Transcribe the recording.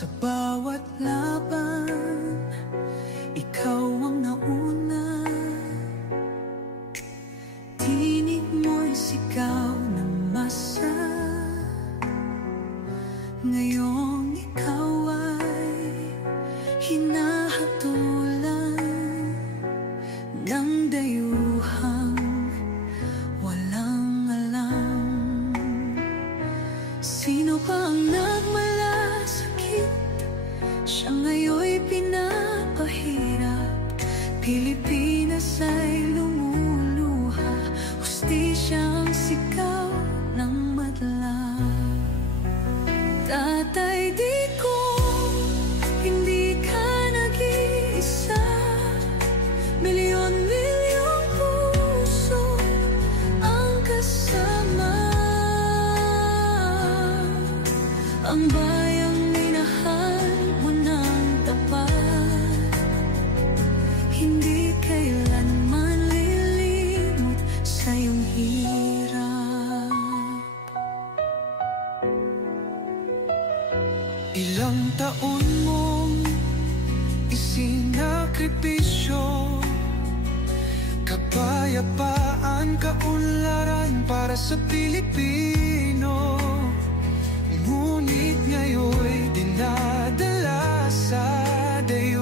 Sa bawat laban, ikaw ang nauna. Tinig mo'y sigaw ng masa. Ngayong ikaw ay hinahatulan ng dayuhang walang alam. Sino pa ang nagmalasakit? Siya ngayon'y pinapahirap. Pilipinas ay lumuluha, hustisyang sigaw ng madla. Tatay, di ko, hindi ka nag-iisa. Milyon-milyong puso ang kasama. Ang bayang minahal mo ng tapat, hindi kailanman lilimot sa iyong hirap. Ilang taon mong isinakripisyo, kapayapaan, kaunlaran para sa Pilipino. Ngunit ngayon'y dinadala sa dayo